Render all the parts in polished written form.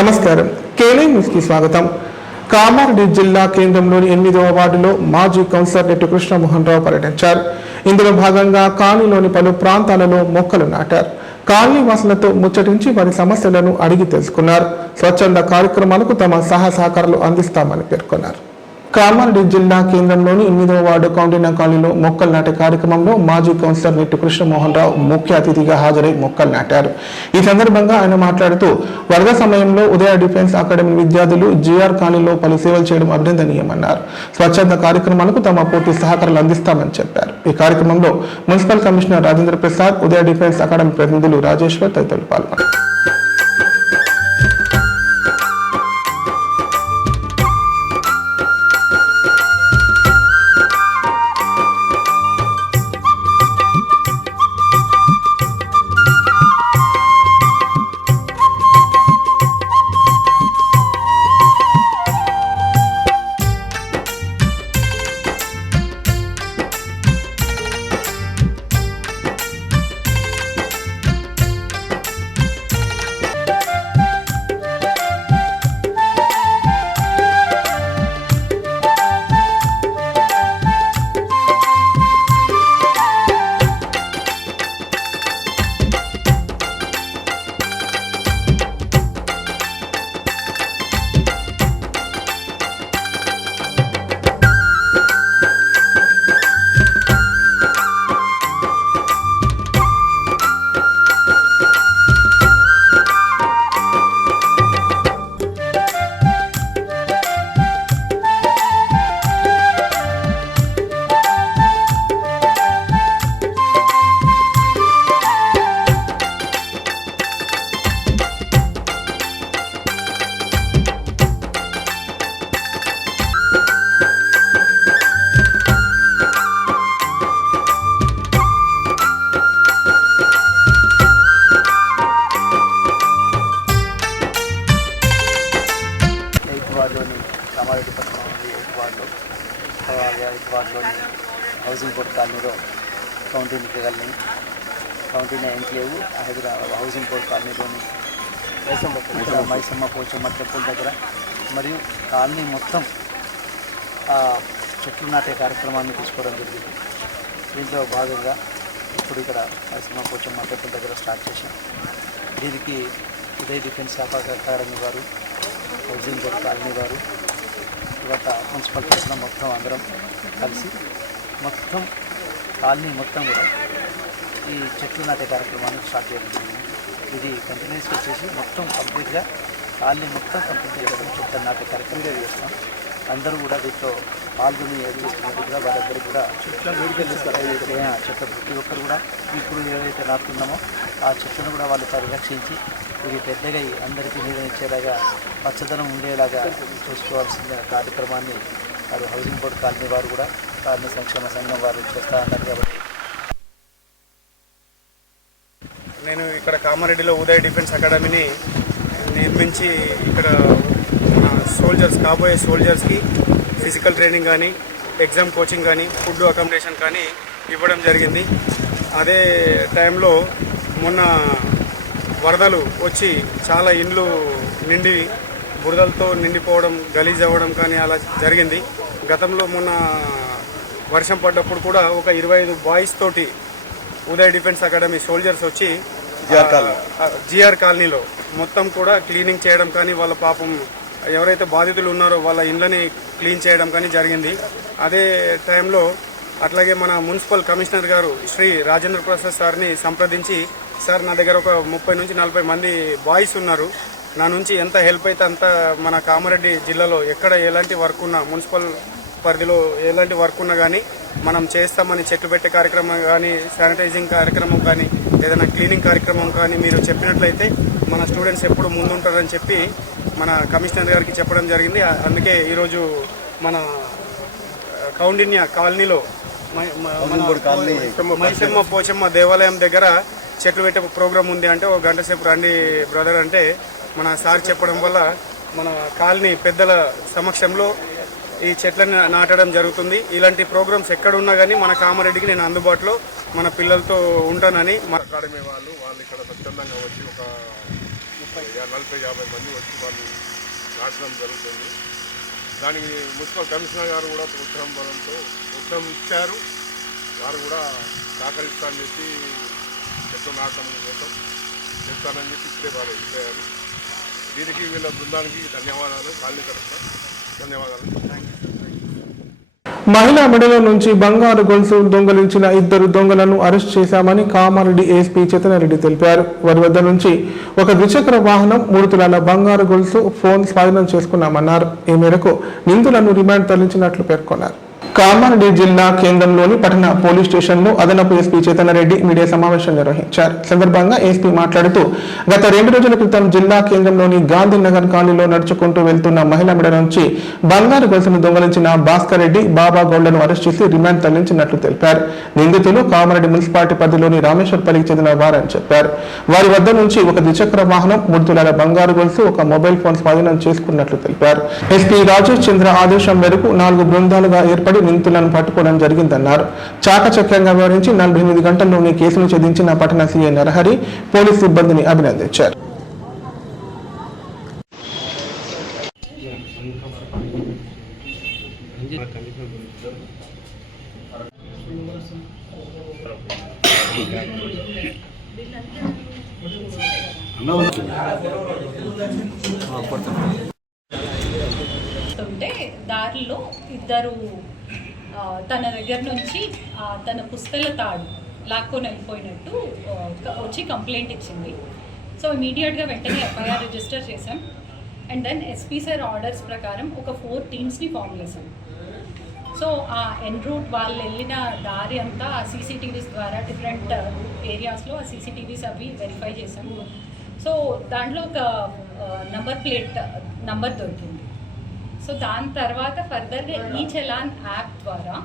నమస్కారం. Cayley news కి స్వాగతం. కామారెడ్డి జిల్లా కేంద్రంలోని 8వ వార్డులో మాజీ కౌన్సిలర్ నెట్టి కృష్ణమోహన్ రావు పర్యటించారు. ఇందులో భాగంగా కాలనీలోని పలు ప్రాంతాలలో మొక్కలు నాటారు. కాలనీ వాసులతో ముచ్చటించి వారి సమస్యలను అడిగి తెలుసుకున్నారు. స్వచ్ఛంద కార్యక్రమాలకు తమ సహకారాలు అందిస్తామని పేర్కొన్నారు. కామారెడ్డి జిల్లా కేంద్రంలోని 8వ వార్డు కౌండిన కాలనీలో మొక్కలు నాటే కార్యక్రమంలో మాజీ కౌన్సిలర్ నెట్టి కృష్ణమోహన్ రావు ముఖ్య అతిథిగా హాజరై మొక్కలు నాటారు. ఈ సందర్భంగా ఆయన మాట్లాడుతూ వరద సమయంలో ఉదయ డిఫెన్స్ అకాడమీ విద్యార్థులు జిఆర్ కాలనీలో పలు సేవలు చేయడం అభినందనీయమన్నారు. స్వచ్ఛంద కార్యక్రమాలకు తమ పూర్తి సహకారాలు అందిస్తామని చెప్పారు. ఈ కార్యక్రమంలో మున్సిపల్ కమిషనర్ రాజేంద్ర ప్రసాద్, ఉదయ డిఫెన్స్ అకాడమీ ప్రతినిధులు రాజేశ్వర్ తదితరులు పాల్గొన్నారు. కామారెడ్డి పట్టణంలోని వార్డులోని హౌసింగ్ బోర్డ్ కాలనీలో కౌంటీని ఎంక్లేవ్ హైదరాబాద్ హౌసింగ్ బోర్డ్ కాలనీలోని మైసమ్మ పోచమ్మ టెంపుల్ దగ్గర మరియు కాలనీ మొత్తం చెట్లు నాటే కార్యక్రమాన్ని తీసుకోవడం జరిగింది. దీంట్లో భాగంగా ఇప్పుడు ఇక్కడ మైసమ్మ పోచమ్మ టెంపుల్ దగ్గర స్టార్ట్ చేశాం. దీనికి ఉదయ డిఫెన్స్ అకాడమీ వారు, హౌసింగ్ బోర్డ్ కాలనీ వారు, తర్వాత మున్సిపల్ కమిషనర్ మొత్తం అందరం కలిసి మొత్తం కాలనీ మొత్తం కూడా ఈ చెట్లు నాటే కార్యక్రమాన్ని స్టార్ట్ చేయడం జరిగింది. ఇది కంటిన్యూస్గా చేసి మొత్తం కంప్లీట్గా కాలనీ మొత్తం కంప్లీట్ చేయడం చెట్లు నాటే కార్యక్రమం చేస్తాం. అందరూ కూడా దీంట్లో పాల్గొని చేస్తున్నట్టుగా వారందరూ కూడా చెట్ల ప్రతి ఒక్కరు కూడా ఇప్పుడు ఏదైతే నాటుతున్నామో ఆ చెట్లను కూడా వాళ్ళు పరిరక్షించి ఇది పెద్దగా అందరికీ నీడనిచ్చేలాగా పచ్చదనం ఉండేలాగా చూసుకోవాల్సిన కార్యక్రమాన్ని వారు హౌసింగ్ బోర్డు కాలనీ వారు కూడా కాలనీ సంక్షేమ సంఘం వారు చేస్తూ ఉన్నారు. కాబట్టి నేను ఇక్కడ కామారెడ్డిలో ఉదయ డిఫెన్స్ అకాడమీని నిర్మించి ఇక్కడ సోల్జర్స్ కాబోయే సోల్జర్స్కి ఫిజికల్ ట్రైనింగ్ కానీ, ఎగ్జామ్ కోచింగ్ కానీ, ఫుడ్ అకామిడేషన్ కానీ ఇవ్వడం జరిగింది. అదే టైంలో మొన్న వరదలు వచ్చి చాలా ఇండ్లు నిండి బురదలతో నిండిపోవడం, గలీజ్ అవ్వడం కానీ అలా జరిగింది. గతంలో మొన్న వర్షం పడ్డప్పుడు కూడా ఒక 25 బాయ్స్ తోటి ఉదయ డిఫెన్స్ అకాడమీ సోల్జర్స్ వచ్చి జిఆర్ కాలనీలో మొత్తం కూడా క్లీనింగ్ చేయడం కానీ, వాళ్ళ పాపం ఎవరైతే బాధితులు ఉన్నారో వాళ్ళ ఇండ్లని క్లీన్ చేయడం కానీ జరిగింది. అదే టైంలో అట్లాగే మన మున్సిపల్ కమిషనర్ గారు శ్రీ రాజేంద్ర ప్రసాద్ సార్ని సంప్రదించి, సార్ నా దగ్గర ఒక 30 నుంచి 40 మంది బాయ్స్ ఉన్నారు, నా నుంచి ఎంత హెల్ప్ అయితే అంత మన కామారెడ్డి జిల్లాలో ఎక్కడ ఎలాంటి వర్క్ ఉన్నా, మున్సిపల్ పరిధిలో ఎలాంటి వర్క్ ఉన్నా కానీ మనం చేస్తామని, చెట్లు పెట్టే కార్యక్రమం కానీ, శానిటైజింగ్ కార్యక్రమం కానీ, ఏదైనా క్లీనింగ్ కార్యక్రమం కానీ మీరు చెప్పినట్లయితే మన స్టూడెంట్స్ ఎప్పుడు ముందుంటారని చెప్పి మన కమిషనర్ గారికి చెప్పడం జరిగింది. అందుకే ఈరోజు మన కౌండిన్య కాలనీలో మైసమ్మ పోచమ్మ దేవాలయం దగ్గర చెట్లు పెట్టే ప్రోగ్రాం ఉంది. అంటే ఒక గంట సేపు రండి బ్రదర్ అంటే మన సార్ చెప్పడం వల్ల మన కాలనీ పెద్దల సమక్షంలో ఈ చెట్లను నాటడం జరుగుతుంది. ఇలాంటి ప్రోగ్రామ్స్ ఎక్కడున్నా కానీ మన కామారెడ్డికి నేను అందుబాటులో మన పిల్లలతో ఉంటానని అకాడమీ వాళ్ళు ఇక్కడ స్వచ్ఛందంగా వచ్చి ఒక 40-50 మంది వచ్చి వాళ్ళు నాటడం జరుగుతుంది. దానికి మున్సిపల్ కమిషనర్ గారు కూడా ఉత్తరం ఇచ్చారు. వారు కూడా సహకరిస్తారని చెప్పి చెట్లు నాటడం కోసం చేస్తానని చెప్పి ఇప్పుడే వారు వెళ్ళిపోయారు. దీనికి వీళ్ళ బృందానికి ధన్యవాదాలు. కాలనీ తరఫున ధన్యవాదాలు. మహిళా మెడలో నుంచి బంగారు గొలుసు దొంగలించిన 2 దొంగలను అరెస్ట్ చేశామని కామారెడ్డి ఏఎస్పీ చైతన్యరెడ్డి తెలిపారు. వారి వద్ద నుంచి ఒక ద్విచక్ర వాహనం, 3 తులాల బంగారు గొలుసు, ఫోన్ స్వాధీనం చేసుకున్నామన్నారు. ఈ మేరకు నిందితులను రిమాండ్ తరలించినట్లు పేర్కొన్నారు. కామారెడ్డి జిల్లా కేంద్రంలోని పట్టణ పోలీస్ స్టేషన్లో అదనపు ఎస్పీ చైతన్యరెడ్డి మీడియా సమావేశం నిర్వహించారు. సందర్భంగా ఎస్పీ మాట్లాడుతూ గత 2 రోజుల క్రితం జిల్లా కేంద్రంలోని గాంధీనగర్ కాలనీలో నడుచుకుంటూ వెళ్తున్న మహిళా మెడ నుంచి బంగారు గొలుసును దొంగలించిన భాస్కర్ రెడ్డి, బాబా గౌడ్లను అరెస్ట్ చేసి రిమాండ్ తరలించినట్లు తెలిపారు. నిందితులు కామారెడ్డి మున్సిపాలిటీ పరిధిలోని రామేశ్వర్పల్లికి చెందిన వారని చెప్పారు. వారి వద్ద నుంచి ఒక ద్విచక్ర వాహనం, 3 తులాల బంగారు గొలుసు, ఒక మొబైల్ ఫోన్ స్వాధీనం చేసుకున్నట్లు తెలిపారు. ఎస్పీ రాజేష్ చంద్ర ఆదేశం మేరకు 4 బృందాలుగా ఏర్పడి నిందితులను పట్టుకోవడం జరిగిందన్నారు. చాకచక్యంగా వ్యవహరించి 48 గంటల్లోనే కేసును ఛేదించిన పట్టణ సీఐ నరహరి పోలీసు సిబ్బందిని అభినందించారు. దారిలో 2 తన దగ్గర నుంచి తన పుస్తల తాడు లాక్కొని వెళ్ళిపోయినట్టు వచ్చి కంప్లైంట్ ఇచ్చింది. సో ఇమీడియట్గా వెంటనే ఎఫ్ఐఆర్ రిజిస్టర్ చేశాం. And then SP sir orders ప్రకారం ఒక 4 టీమ్స్ని ఫామ్ చేశాం. సో ఆ ఎన్ రూట్ వాళ్ళు వెళ్ళిన దారి అంతా ఆ సీసీటీవీస్ ద్వారా డిఫరెంట్ ఏరియాస్లో ఆ సీసీటీవీస్ అవి వెరిఫై చేశాం. సో దాంట్లో ఒక నంబర్ దొరికింది. సో దాని తర్వాత ఫర్దర్గా ఈ చలాన్ యాప్ ద్వారా,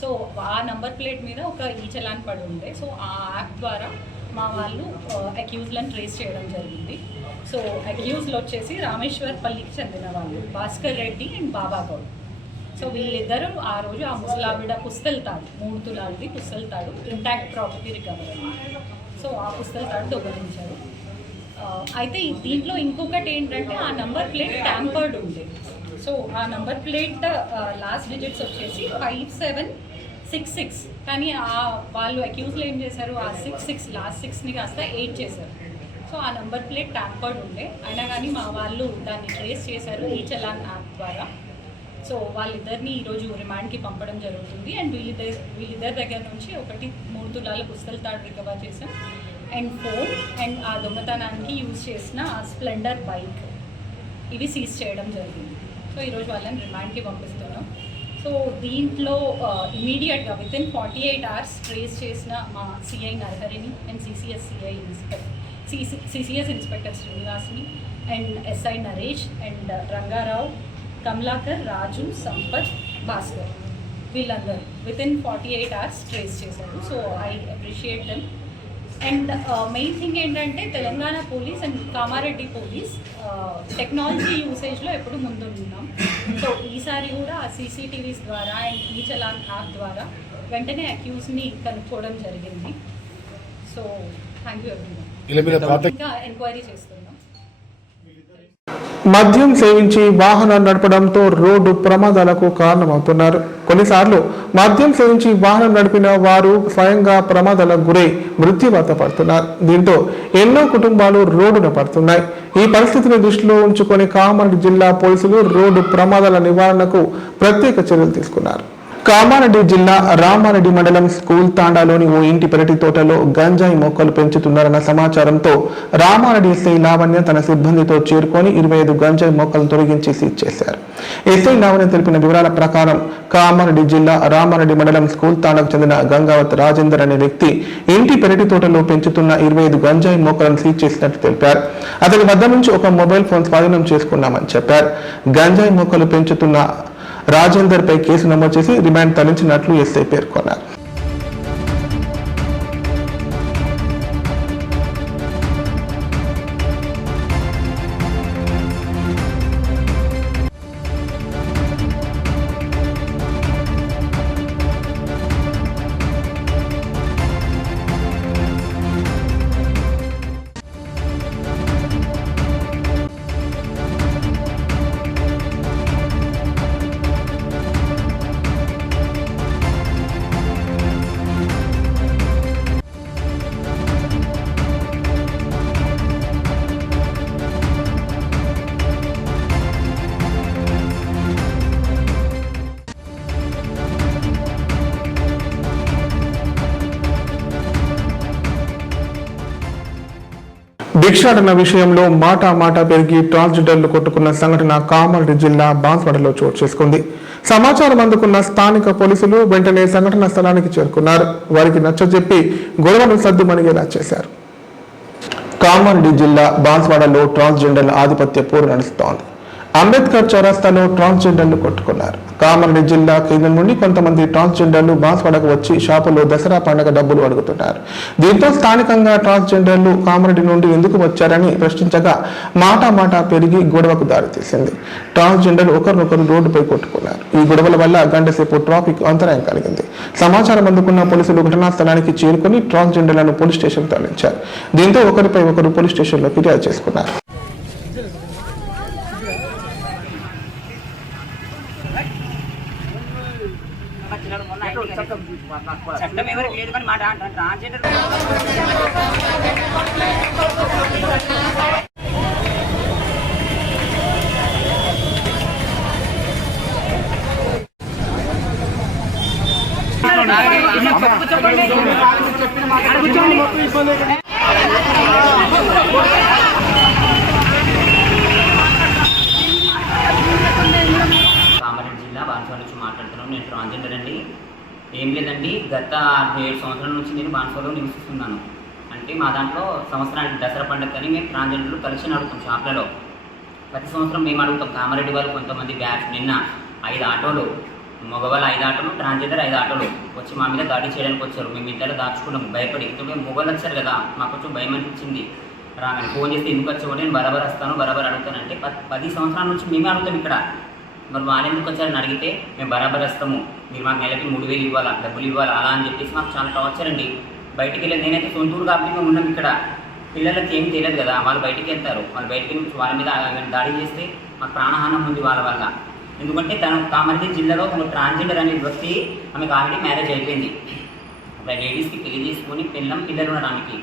సో ఆ నంబర్ ప్లేట్ మీద ఒక ఈ చలాన్ పడి ఉండే. సో ఆ యాప్ ద్వారా మా వాళ్ళు అక్యూజ్లను ట్రేస్ చేయడం జరిగింది. సో అక్యూజ్లు వచ్చేసి రామేశ్వర్పల్లికి చెందిన వాళ్ళు Bhaskar Reddy and Baba Goud. So వీళ్ళిద్దరూ ఆ రోజు ఆ ముసలావిడ పుస్తెళ్తాడు, 3 తులాలది పుస్తెళ్తాడు, ఇంటాక్ట్ ప్రాపర్టీ రికవర్ అయింది. సో ఆ పుస్తెళ్తాడు దొంగలించారు. అయితే దీంట్లో ఇంకొకటి ఏంటంటే ఆ నంబర్ ప్లేట్ ట్యాంపర్డ్ ఉంది. సో ఆ నంబర్ ప్లేట్ లాస్ట్ డిజిట్స్ వచ్చేసి 5766, కానీ వాళ్ళు అక్యూజ్లో ఏం చేశారు, ఆ 66 లాస్ట్ 6ని కాస్త 8 చేశారు. సో ఆ నంబర్ ప్లేట్ ట్యాంపర్డ్ ఉండే, అయినా కానీ మా వాళ్ళు దాన్ని ట్రేస్ చేశారు ఈ చలాన్ యాప్ ద్వారా. సో వాళ్ళిద్దరిని ఈరోజు రిమాండ్కి పంపడం జరుగుతుంది. అండ్ వీళ్ళిద్దరి దగ్గర నుంచి 3 తులాల పుస్తల తాడు రికవర్ చేసాం, అండ్ ఫోన్, అండ్ ఆ దొంగతనానికి యూజ్ చేసిన ఆ స్ప్లెండర్ బైక్ ఇవి సీజ్ చేయడం జరిగింది. సో ఈరోజు వాళ్ళని రిమాండ్కి పంపిస్తున్నాం. సో దీంట్లో ఇమీడియట్గా వితిన్ 48 hours ట్రేస్ చేసిన మా సిఐ నరహరిని అండ్ సిసిఎస్ ఇన్స్పెక్టర్ శ్రీనివాస్ని and SI Naresh and Rangarao, Kamalakar, Raju, Sampath, Bhaskar, వీళ్ళందరూ వితిన్ 48 hours ట్రేస్ చేశారు. So I appreciate them. And main thing ఏంటంటే Telangana police and Kamareddy police technology యూసేజ్లో ఎప్పుడు ముందున్నాం. సో ఈసారి కూడా ఆ సీసీటీవీస్ ద్వారా అండ్ ఈ చలాన్ యాప్ ద్వారా వెంటనే అక్యూజ్ని కనుక్కోవడం జరిగింది. So thank you everyone. ఇంకా ఎంక్వైరీ చేస్తున్నాం. మద్యం సేవించి వాహనాలు నడపడంతో రోడ్డు ప్రమాదాలకు కారణమవుతున్నారు. కొన్నిసార్లు మద్యం సేవించి వాహనం నడిపిన వారు స్వయంగా ప్రమాదాలకు గురై మృత్యువాత పడుతున్నారు. దీంతో ఎన్నో కుటుంబాలు రోడ్డున పడుతున్నాయి. ఈ పరిస్థితిని దృష్టిలో ఉంచుకొని కామారెడ్డి జిల్లా పోలీసులు రోడ్డు ప్రమాదాల నివారణకు ప్రత్యేక చర్యలు తీసుకున్నారు. కామారెడ్డి జిల్లా రామారెడ్డి మండలం స్కూల్ తాండాలోని ఓ ఇంటి పెరటి తోటలో గంజాయి మొక్కలు పెంచుతున్నారన్న సమాచారంతో రామారెడ్డి ఎస్ఐ లావణ్య తన సిబ్బందితో చేరుకొని 25 గంజాయి మొక్కలను తొలగించి సీజ్ చేశారు. ఎస్ఐ లావణ్య తెలిపిన వివరాల ప్రకారం కామారెడ్డి జిల్లా రామారెడ్డి మండలం స్కూల్ తాండాకు చెందిన గంగావత్ రాజేందర్ అనే వ్యక్తి ఇంటి పెరటి తోటలో పెంచుతున్న 25 గంజాయి మొక్కలను సీజ్ చేసినట్టు తెలిపారు. అతని వద్ద నుంచి ఒక మొబైల్ ఫోన్ స్వాధీనం చేసుకున్నామని చెప్పారు. గంజాయి మొక్కలు పెంచుతున్న రాజేందర్ పై కేసు నమోదు చేసి రిమాండ్ తరలించినట్లు ఎస్ఐ పేర్కొన్నారు. భిక్షాటన విషయంలో మాట పెరిగి ట్రాన్స్జెండర్లు కొట్టుకున్న సంఘటన కామారెడ్డి జిల్లా బాన్స్వాడలో చోటు చేసుకుంది. సమాచారం అందుకున్న స్థానిక పోలీసులు వెంటనే సంఘటన స్థలానికి చేరుకున్నారు. వారికి నచ్చజెప్పి గొడవను సద్దుమణిగేలా చేశారు. కామారెడ్డి జిల్లా బాన్స్వాడలో ట్రాన్స్జెండర్ల ఆధిపత్య పోరు నడుస్తోంది. అంబేద్కర్ చౌరస్తాలో ట్రాన్స్జెండర్లు కొట్టుకున్నారు. కామారెడ్డి జిల్లా కేంద్రం నుండి కొంతమంది ట్రాన్స్జెండర్లు బాన్స్వాడకు వచ్చి షాపులో దసరా పండుగ డబ్బులు అడుగుతున్నారు. దీంతో స్థానికంగా ట్రాన్స్జెండర్లు కామారెడ్డి నుండి ఎందుకు వచ్చారని ప్రశ్నించగా మాట పెరిగి గొడవకు దారితీసింది. ట్రాన్స్జెండర్లు ఒకరినొకరు రోడ్డుపై కొట్టుకున్నారు. ఈ గొడవల వల్ల గంటసేపు ట్రాఫిక్ అంతరాయం కలిగింది. సమాచారం అందుకున్న పోలీసులు ఘటనా స్థలానికి చేరుకుని ట్రాన్స్జెండర్లను పోలీస్ స్టేషన్ తరలించారు. దీంతో ఒకరిపై ఒకరు పోలీస్ స్టేషన్లో ఫిర్యాదు చేసుకున్నారు. చట్టం ఎవరికి లేదు కానీ మాట ట్రాన్స్జెండర్ కామారెడ్డి జిల్లా బాన్స్వాడ నుంచి మాట్లాడుతున్నాను. నేను ట్రాన్స్జెండర్ అండి. ఏం లేదండి, గత 7 సంవత్సరాల నుంచి నేను బాన్స్వాడలో నివసిస్తున్నాను. అంటే మా దాంట్లో సంవత్సరానికి దసరా పండుగని మేము ట్రాన్స్జెండర్లు కలెక్షన్ అడుగుతాం షాప్లలో. ప్రతి సంవత్సరం మేము అడుగుతాం. కామారెడ్డి వాళ్ళు కొంతమంది బ్యాచ్ నిన్న 5 ఆటోలు, మగవాళ్ళు 5 ఆటోలు, ట్రాన్స్జెండర్ 5 ఆటోలు వచ్చి మా మీద దాడి చేయడానికి వచ్చారు. మేము ఇంట్లో దాచుకున్నాం భయపడి. ఎందుకంటే మొగలు వచ్చారు కదా, మాకు కొంచెం భయం అనిపించింది. రాగానే ఫోన్ చేస్తే ఎందుకు వచ్చావు, నేను బరాబర్ వస్తాను బరాబర్ అడుగుతానంటే 10 సంవత్సరాల నుంచి మేమే అడుగుతాం ఇక్కడ. మరి వాళ్ళు ఎందుకు వచ్చారని అడిగితే మేము బరాబర్ వస్తాము, మీరు మాకు నెలకి 3000 ఇవ్వాలా, డబ్బులు ఇవ్వాలా అలా అని చెప్పేసి మాకు చాలా టార్చర్ అండి. బయటికి వెళ్ళి నేనైతే సొంతూరు కాబట్టి మేము ఉన్నాం ఇక్కడ. పిల్లలకి ఏం తెలియదు కదా, వాళ్ళు బయటికి వెళ్తారు. వాళ్ళు బయటికి వాళ్ళ మీద దాడి చేస్తే మాకు ప్రాణహానం ఉంది వాళ్ళ వల్ల. ఎందుకంటే తను కామారెడ్డి జిల్లాలో తను ట్రాన్స్జెండర్ అనే వ్యక్తి, ఆమెకు ఆల్రెడీ మ్యారేజ్ అయిపోయింది. లేడీస్కి పెళ్లి చేసుకొని పిల్లలు ఉన్నారు. ఆమెకి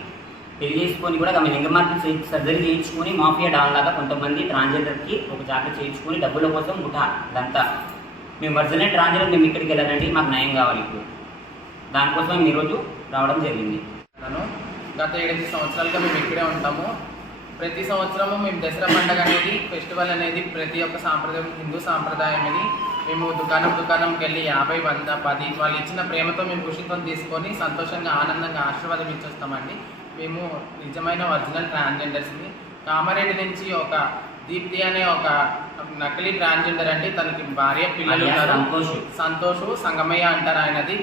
పెళ్లి చేసుకొని కూడా ఆమె లింగమార్పు సర్జరీ చేయించుకొని మాఫియా డాల్లాగా కొంతమంది ట్రాన్స్జెండర్కి ఒక జాకెట్ చేయించుకొని డబ్బుల కోసం ముఠా ఇదంతా. మేము ఒరిజినల్ ట్రాన్స్జెండర్ మేము ఇక్కడికి వెళ్ళాలంటే మాకు న్యాయం కావాలి. ఇప్పుడు దానికోసం మేము ఈరోజు రావడం జరిగింది. గత 7 సంవత్సరాలుగా మేము ఇక్కడే ఉంటాము. ప్రతి సంవత్సరము మేము దసరా పండుగ అనేది ఫెస్టివల్ అనేది ప్రతి ఒక్క సాంప్రదాయం, హిందూ సాంప్రదాయం ఇది. మేము దుకాణంకి వెళ్ళి 50, 100, 10 వాళ్ళు ఇచ్చిన ప్రేమతో మేము ఖుషితో తీసుకొని సంతోషంగా ఆనందంగా ఆశీర్వాదం ఇచ్చొస్తామండి. మేము నిజమైన ఒరిజినల్ ట్రాన్స్జెండర్స్ని. కామారెడ్డి నుంచి ఒక దీప్తి అనే ఒక నకిలీ ట్రాన్స్జెండర్ అండి. తనకి భార్య పిల్లలు ఉన్నారు. సంతోష్ సంగమయ్య అంటారు ఆయనది.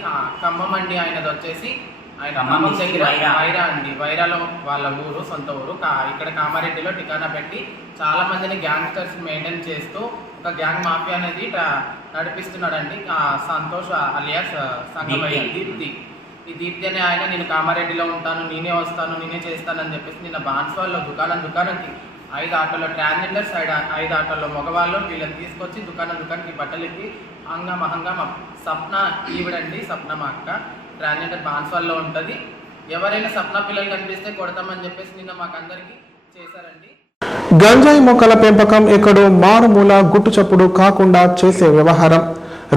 ఖమ్మం అండి ఆయనది వచ్చేసి. ఆయన ఖమ్మం దగ్గర వైరా అండి. వైరాలో వాళ్ళ ఊరు, సొంత ఊరు. ఇక్కడ కామారెడ్డిలో ఠికానా పెట్టి చాలా మందిని గ్యాంగ్స్టర్స్ మెయింటైన్ చేస్తూ ఒక గ్యాంగ్ మాఫియా అనేది నడిపిస్తున్నాడండి. సంతోష్ అలియాస్ సంగమయ్య. ఈ దీప్తి అనే ఆయన నేను కామారెడ్డిలో ఉంటాను, నేనే వస్తాను, నేనే చేస్తానని చెప్పేసి నిన్న బాన్స్వాడలో దుకాణంకి 5 ఆటోలో ట్రాన్స్జెండర్స్, 5 ఆటోలో మగవాళ్ళు వీళ్ళని తీసుకొచ్చి దుకాణానికి బట్టలకి హంగామా సప్న ఈవిడండి. సప్న మా అక్క ట్రాన్స్జెండర్ బాన్స్వాడలో ఉంటుంది. ఎవరైనా సప్న పిల్లలు కనిపిస్తే కొడతామని చెప్పేసి నిన్న మాకందరికీ చేశారండి. గంజాయి మొక్కల పెంపకం ఎక్కడో మారుమూల గుట్టు చప్పుడు కాకుండా చేసే వ్యవహారం,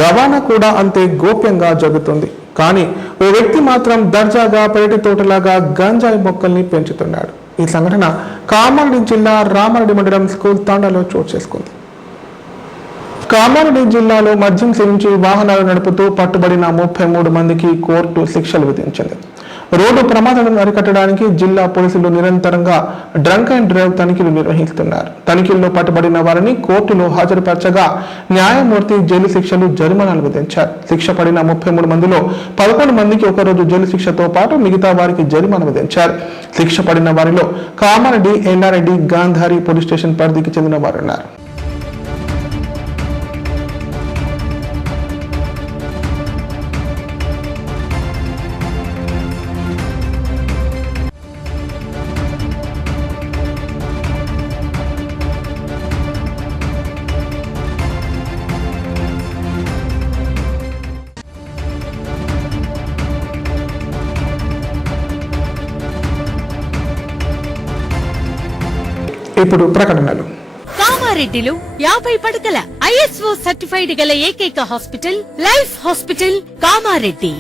రవాణా కూడా అంతే గోప్యంగా జరుగుతుంది. కానీ ఓ వ్యక్తి మాత్రం దర్జాగా పెరటి తోటలాగా గంజాయి మొక్కల్ని పెంచుతున్నాడు. ఈ సంఘటన కామారెడ్డి జిల్లా రామారెడ్డి మండలం స్కూల్ తాండాలో చోటు చేసుకుంది. కామారెడ్డి జిల్లాలో మద్యం సేవించి వాహనాలు నడుపుతూ పట్టుబడిన 33 మందికి కోర్టు శిక్షలు విధించింది. రోడ్డు ప్రమాదాలను అరికట్టడానికి జిల్లా పోలీసులు నిరంతరంగా డ్రంక్ అండ్ డ్రైవ్ తనిఖీలు నిర్వహిస్తున్నారు. తనిఖీల్లో పట్టుబడిన వారిని కోర్టులో హాజరుపరచగా న్యాయమూర్తి జైలు శిక్షలు, జరిమానాలు విధించారు. శిక్ష పడిన 33 మందిలో 11 మందికి ఒకరోజు జైలు శిక్షతో పాటు మిగతా వారికి జరిమానా విధించారు. శిక్ష పడిన వారిలో కామారెడ్డి, ఎల్లారెడ్డి, గాంధారి పోలీస్ స్టేషన్ పరిధికి చెందిన వారున్నారు. ఇప్పుడు ప్రకటనలు. కామారెడ్డిలో 50 పడకల ISO సర్టిఫైడ్ గల ఏకైక hospital life hospital Kamareddy.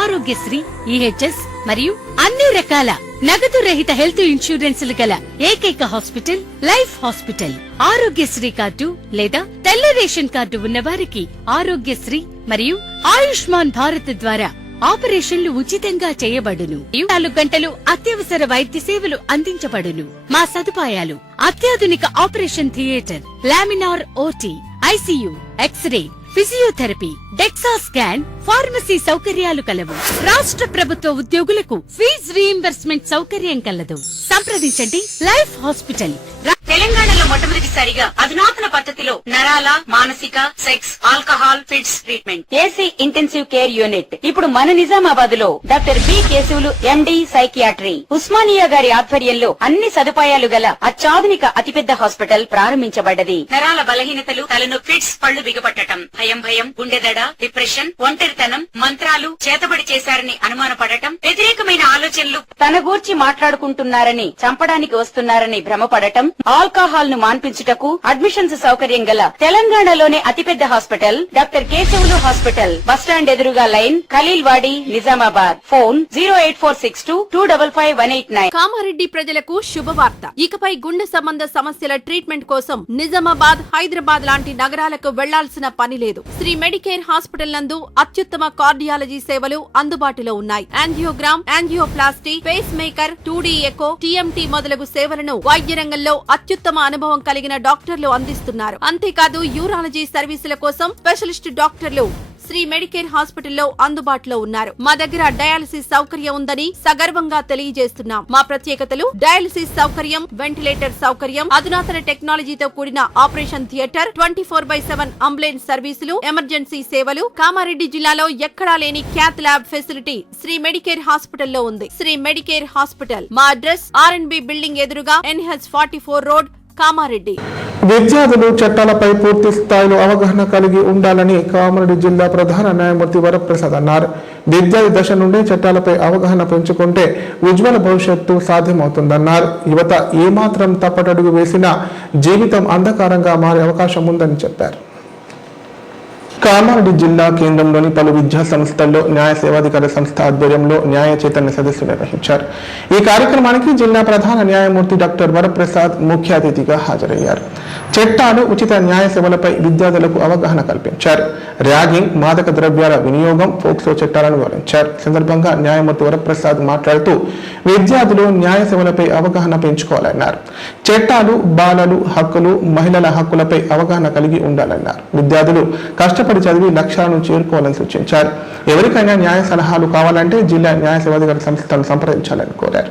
Aarogyasri, EHS మరియు అన్ని రకాల నగదు రహిత హెల్త్ ఇన్సూరెన్సులు గల ఏకైక hospital life hospital. Aarogyasri card లేదా తెల్ల రేషన్ కార్డు ఉన్నవారికి ఆరోగ్యశ్రీ మరియు ఆయుష్మాన్ భారత్ ద్వారా ఆపరేషన్లు ఉచితంగా చేయబడును. 24 గంటలు అత్యవసర వైద్య సేవలు అందించబడును. మా సదుపాయాలు: అత్యాధునిక operation theatre, laminar OT, ICU, x-ray, physiotherapy, dexa scan, pharmacy సౌకర్యాలు కలవు. రాష్ట్ర ప్రభుత్వ ఉద్యోగులకు ఫీజు రీయింబర్స్మెంట్ సౌకర్యం కలదు. సంప్రదించండి లైఫ్ హాస్పిటల్. తెలంగాణలో మొట్టమొదటిసారిగా అధునాతన పద్ధతిలో నరాల, మానసిక, sex, alcohol, fits treatment, AC intensive care unit ఇప్పుడు మన నిజామాబాద్ లో doctor B Keshavulu MD psychiatry, Osmania గారి ఆధ్వర్యంలో అన్ని సదుపాయాలు గల అత్యాధునిక అతిపెద్ద హాస్పిటల్ ప్రారంభించబడ్డది. నరాల బలహీనతలు, తలనొప్పి, ఫిట్స్, పళ్లు బిగపట్టడం, భయం, గుండెదడ, డిప్రెషన్, ఒంటరితనం, మంత్రాలు చేతబడి చేశారని అనుమానపడటం, వ్యతిరేకమైన ఆలోచనలు, తన గూర్చి మాట్లాడుకుంటున్నారని, చంపడానికి వస్తున్నారని భ్రమపడటం, ఆల్కహాల్ ను మాన్పించుటకు అడ్మిషన్స్ సౌకర్యం గల తెలంగాణలోనే అతిపెద్ద hospital doctor Keshavulu hospital. Bus stand ఎదురుగా లైన్, ఖలీల్వాడి, నిజామాబాద్. ఫోన్ 08462255189. కామారెడ్డి ప్రజలకు శుభవార్త. ఇకపై గుండె సంబంధ సమస్యల ట్రీట్మెంట్ కోసం నిజామాబాద్, హైదరాబాద్ లాంటి నగరాలకు వెళ్లాల్సిన పని లేదు. శ్రీ మెడికేర్ హాస్పిటల్ నందు అత్యుత్తమ కార్డియాలజీ సేవలు అందుబాటులో ఉన్నాయి. Angiogram, angioplasty, pacemaker, 2D echo, TMT మొదలగు సేవలను వైద్య రంగంలో అత్యుత్తమ అనుభవం కలిగిన డాక్టర్లు అందిస్తున్నారు. అంతేకాదు యూరాలజీ సర్వీసుల కోసం స్పెషలిస్ట్ డాక్టర్లు శ్రీ మెడికేర్ హాస్పిటల్లో అందుబాటులో ఉన్నారు. మా దగ్గర డయాలసిస్ సౌకర్యం ఉందని సగర్వంగా తెలియజేస్తున్నాం. మా ప్రత్యేకతలు: డయాలసిస్ సౌకర్యం, వెంటిలేటర్ సౌకర్యం, అధునాతన టెక్నాలజీతో కూడిన operation theatre, 24/7 ambulance services, emergency సేవలు. కామారెడ్డి జిల్లాలో ఎక్కడా లేని cath lab facility Shri Medicare హాస్పిటల్లో ఉంది. Shri Medicare Hospital. మా అడ్రస్ R&B బిల్డింగ్ ఎదురుగా NH44 రోడ్, కామారెడ్డి. విద్యార్థులు చట్టాలపై పూర్తి స్థాయిలో అవగాహన కలిగి ఉండాలని కామారెడ్డి జిల్లా ప్రధాన న్యాయమూర్తి వరప్రసాద్ అన్నారు. విద్యార్థి దశ నుండి చట్టాలపై అవగాహన పెంచుకుంటే ఉజ్వల భవిష్యత్తు సాధ్యమవుతుందన్నారు. యువత ఏమాత్రం తప్పటడుగు వేసినా జీవితం అంధకారంగా మారే అవకాశం ఉందని చెప్పారు. కామారెడ్డి జిల్లా కేంద్రంలోని పలు విద్యా సంస్థల్లో న్యాయ సేవాధికార సంస్థ ఆధ్వర్యంలో న్యాయ చైతన్య సదస్సు నిర్వహించారు. ఈ కార్యక్రమానికి జిల్లా ప్రధాన న్యాయమూర్తి డాక్టర్ వరప్రసాద్ ముఖ్య అతిథిగా హాజరయ్యారు. చట్టాలు, ఉచిత న్యాయ సేవలపై విద్యార్థులకు అవగాహన కల్పించారు. ర్యాగింగ్, మాదక ద్రవ్యాల వినియోగం, పోక్సో చట్టాలను వివరించారు. సందర్భంగా న్యాయమూర్తి వరప్రసాద్ మాట్లాడుతూ విద్యార్థులు న్యాయ సేవలపై అవగాహన పెంచుకోవాలన్నారు. చట్టాలు, బాలలు హక్కులు, మహిళల హక్కులపై అవగాహన కలిగి ఉండాలన్నారు. విద్యార్థులు కష్టపడి చదివి లక్ష్యాలను చేరుకోవాలని సూచించారు. ఎవరికైనా న్యాయ సలహాలు కావాలంటే జిల్లా న్యాయ సేవాధికార సంస్థను సంప్రదించాలని కోరారు.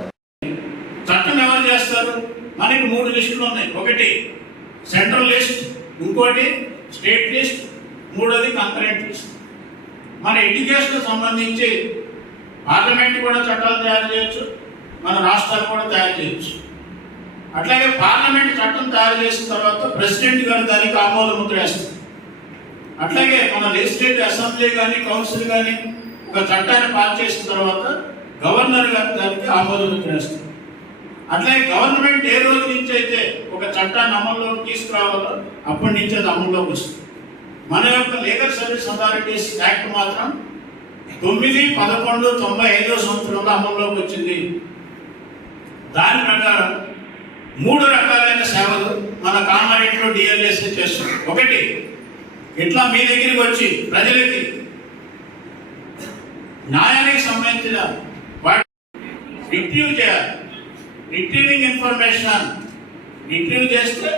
చట్టం ఎవరు చేస్తారు? మనకి 3 లిస్టులు ఉన్నాయి. ఒకటి సెంట్రల్ లిస్ట్, ఇంకోటి స్టేట్ లిస్ట్, మూడోది కంకరెంట్ లిస్ట్. మన ఎడ్యుకేషన్ సంబంధించి పార్లమెంట్ కూడా చట్టాలు తయారు చేయొచ్చు, మన రాష్ట్రాలు కూడా తయారు చేయొచ్చు. అట్లాగే పార్లమెంట్ చట్టం తయారు చేసిన తర్వాత ప్రెసిడెంట్ గారు దానికి ఆమోద ముద్ర వేస్తారు. అట్లాగే మన లెజిస్లేటివ్ అసెంబ్లీ కానీ కౌన్సిల్ కానీ ఒక చట్టాన్ని పాస్ చేసిన తర్వాత గవర్నర్ గారు దానికి ఆమోద ముద్ర వేస్తారు. అట్లాగే గవర్నమెంట్ ఏ రోజు నుంచి అయితే ఒక చట్టాన్ని అమల్లోకి తీసుకురావాలో అప్పటి నుంచి అది అమల్లోకి వస్తుంది. మన యొక్క లీగల్ సర్వీస్ అథారిటీస్ యాక్ట్ మాత్రం 9/11/95 సంవత్సరంలో అమల్లోకి వచ్చింది. దాని ప్రకారం 3 రకాలైన సేవలు మన కామారెడ్డిలో డిఎల్ఎస్ఏ చేస్తుంది. ఒకటి, ఇట్లా మీ దగ్గరికి వచ్చి ప్రజలకి న్యాయానికి సంబంధించిన రిట్రీవ్ చేయాలి. రిట్రీవింగ్ ఇన్ఫర్మేషన్ రిట్రీవ్ చేస్తే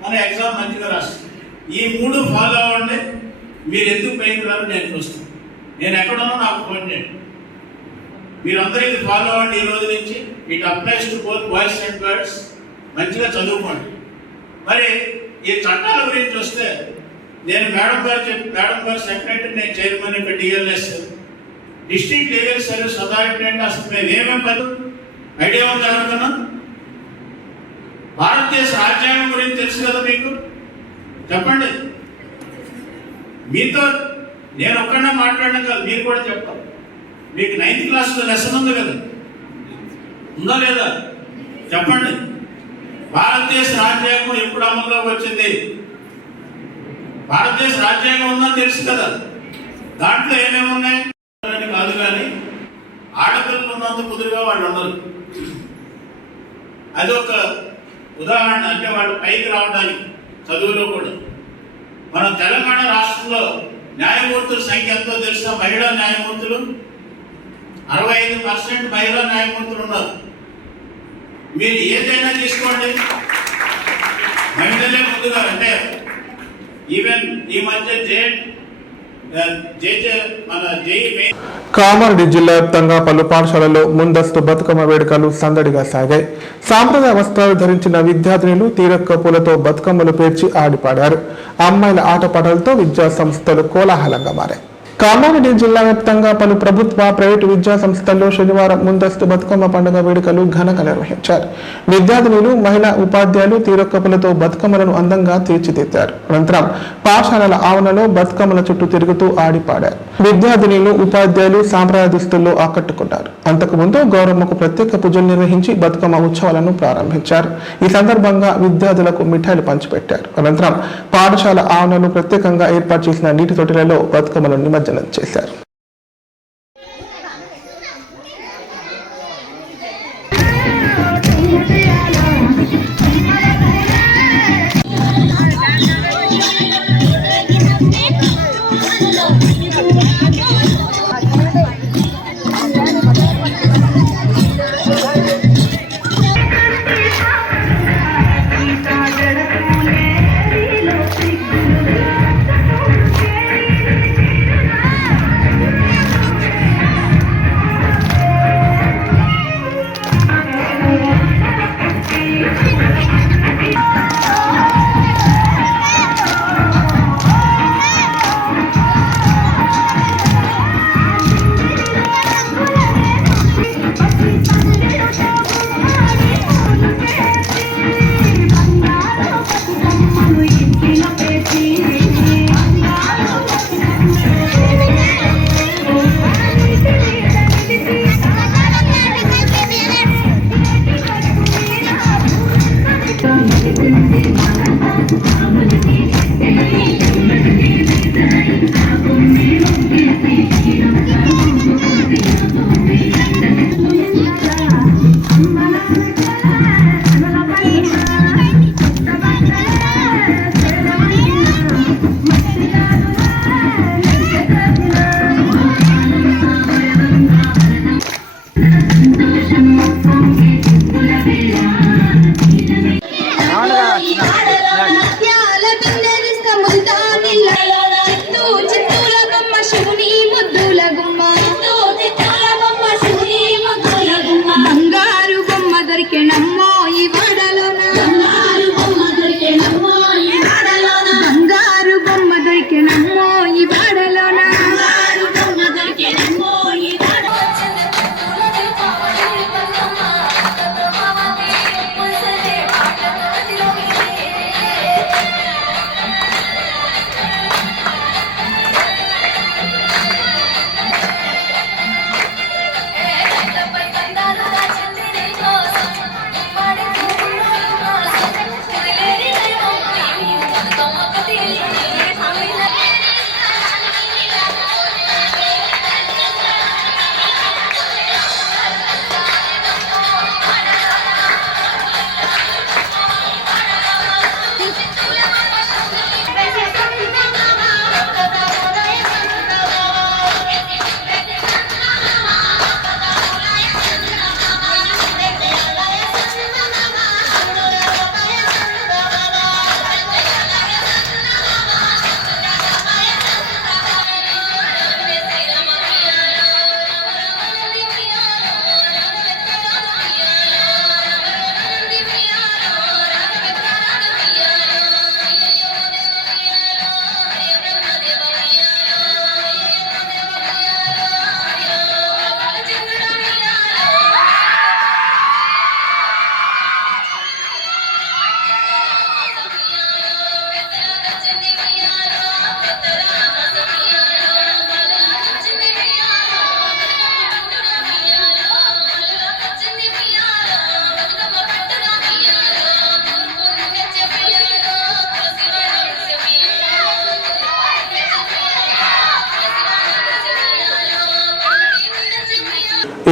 మన ఎగ్జామ్ మంచిగా రాస్తుంది. ఈ 3 ఫాలో అవ్వండి. మీరు ఎందుకు పైకి నేను చూస్తాను. నేను ఎక్కడున్నా నాకు ఫోన్ చేయండి. మీరందరూ ఇది ఫాలో అవ్వండి. ఈ రోజు నుంచి it applies to both boys and girls. మంచిగా చదువుకోండి. మరి ఈ చట్టాల గురించి వస్తే నేను మేడం గారు సెక్రటరీ, నేను చైర్మన్ ఇక్కడ DLS district legal service authority. అంటే అసలు మేము ఏమేమి పని ఐడియా ఉంది ఎవరికన్నా? భారతదేశ రాజ్యాంగం గురించి తెలుసు కదా మీకు? చెప్పండి. మీతో నేను ఒక్కడే మాట్లాడడం కాదు, మీరు కూడా చెప్పాలి. మీకు 9th క్లాస్లో లెసన్ ఉంది కదా, ఉందా లేదా? చెప్పండి. భారతదేశ రాజ్యాంగం ఎప్పుడు అమల్లోకి వచ్చింది? భారతదేశ రాజ్యాంగం ఉందని తెలుసు కదా. దాంట్లో ఏమేమి ఉన్నాయి కాదు, కానీ ఆడపిల్లలు ఉన్నంత కుదురుగా వాళ్ళు ఉండరు. అదొక ఉదాహరణ. అంటే వాళ్ళు పైకి రావడానికి చదువులో కూడా. మన తెలంగాణ రాష్ట్రంలో న్యాయమూర్తుల సంఖ్య ఎంతో తెలుసా? మహిళా న్యాయమూర్తులు 65% మహిళా న్యాయమూర్తులు ఉన్నారు. మీరు ఏదైనా తీసుకోండి, మహిళలే ముందుగా. అంటే ఈవెన్ ఈ మధ్య కామారెడ్డి జిల్లా వ్యాప్తంగా పలు పాఠశాలల్లో ముందస్తు బతుకమ్మ వేడుకలు సందడిగా సాగాయి. సాంప్రదాయ వస్త్రాలు ధరించిన విద్యార్థినులు తీరొక్క పూలతో బతుకమ్మలు పేర్చి ఆడిపాడారు. అమ్మాయిల ఆటపాటలతో విద్యా సంస్థలు కోలాహలంగా మారాయి. కామారెడ్డి జిల్లా వ్యాప్తంగా పలు ప్రభుత్వ, ప్రైవేటు విద్యా సంస్థల్లో శనివారం ముందస్తు బతుకమ్మ పండుగ వేడుకలు ఘనంగా నిర్వహించారు. విద్యార్థినులు, మహిళా ఉపాధ్యాయులు తీరొక్కపులతో బతుకమ్మలను అందంగా తీర్చిదిద్దారు. అనంతరం పాఠశాలల ఆవరణలో బతుకమ్మల చుట్టూ తిరుగుతూ ఆడిపాడారు. విద్యార్థినులు, ఉపాధ్యాయులు సాంప్రదాయ దుస్తుల్లో ఆకట్టుకున్నారు. అంతకుముందు గౌరమ్మకు ప్రత్యేక పూజలు నిర్వహించి బతుకమ్మ ఉత్సవాలను ప్రారంభించారు. ఈ సందర్భంగా విద్యార్థులకు మిఠాయిలు పంచిపెట్టారు. అనంతరం పాఠశాల ఆవరణలో ప్రత్యేకంగా ఏర్పాటు చేసిన నీటి తొట్టెలలో బతుకమ్మలను నిమజ్జనం చేశారు.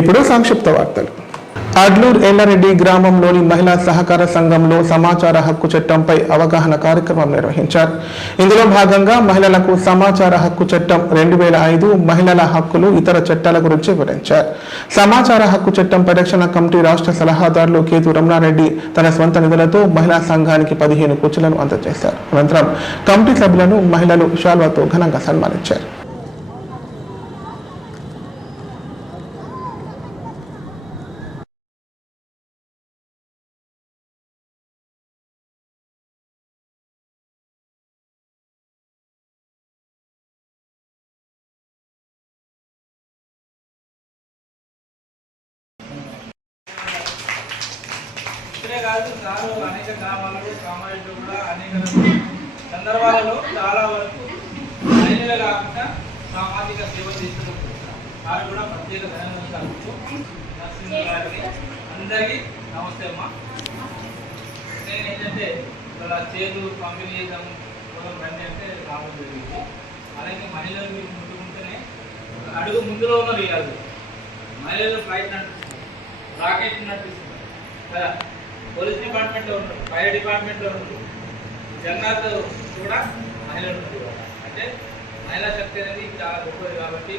ఇప్పుడు సంక్షిప్త వార్తలు. అడ్లూరు ఎల్లారెడ్డి గ్రామంలోని మహిళా సహకార సంఘంలో సమాచార హక్కు చట్టంపై అవగాహన కార్యక్రమం నిర్వహించారు. ఇందులో భాగంగా మహిళలకు సమాచార హక్కు చట్టం 2005, మహిళల హక్కులు, ఇతర చట్టాల గురించి వివరించారు. సమాచార హక్కు చట్టం పరిరక్షణ కమిటీ రాష్ట్ర సలహాదారులు కేతు రమణారెడ్డి తన స్వంత నిధులతో మహిళా సంఘానికి 15 కుర్చీలను అందజేశారు. అనంతరం కమిటీ సభ్యులను మహిళలు శాల్వాతో ఘనంగా సన్మానించారు. ఇక్కడే కాదు, అనేక గ్రామాలలో కామారెడ్డిలో కూడా అనేక సందర్భాలలో చాలా వరకు మహిళలు కాకుండా సామాజిక సేవలు చేస్తున్నారు. వారు కూడా ప్రత్యేక ధన్యవాదాలు. నరసింహ గారికి అందరికీ నమస్తే అమ్మా. నేను ఏంటంటే ఇక్కడ చేతులు పంపిణీ చేద్దాం రండి అంటే రావడం జరిగింది. అలాగే మహిళలు మీరు ముట్టుకుంటేనే అడుగు ముందులో ఉన్న వేయాలి. మహిళలు ఫ్లైట్ నడిపిస్తున్నారు, రాకెట్ నడిపిస్తున్నారు కదా. పోలీస్ డిపార్ట్మెంట్లో ఉన్నారు, ఫైర్ డిపార్ట్మెంట్లో ఉన్నారు, జగన్నాథ్ కూడా మహిళలు ఉన్నారు. అంటే మహిళా శక్తి అనేది చాలా గొప్పది. కాబట్టి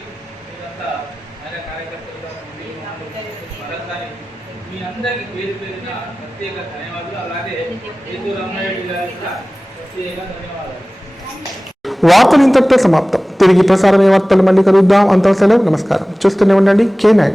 మీరంతా మహిళా కార్యకర్తలుగా ఉండి మరొకసారి మీ అందరికీ పేరు పేరున ప్రత్యేక ధన్యవాదాలు. అలాగే కేతు రమణారెడ్డి గారికి కూడా ప్రత్యేక ధన్యవాదాలు. వార్తలు ఇంతటితో సమాప్తం. తిరిగి ప్రసారమే వార్తలు మళ్ళీ కలుద్దాం. అంతా సెలవు. నమస్కారం. చూస్తూనే ఉండండి K9.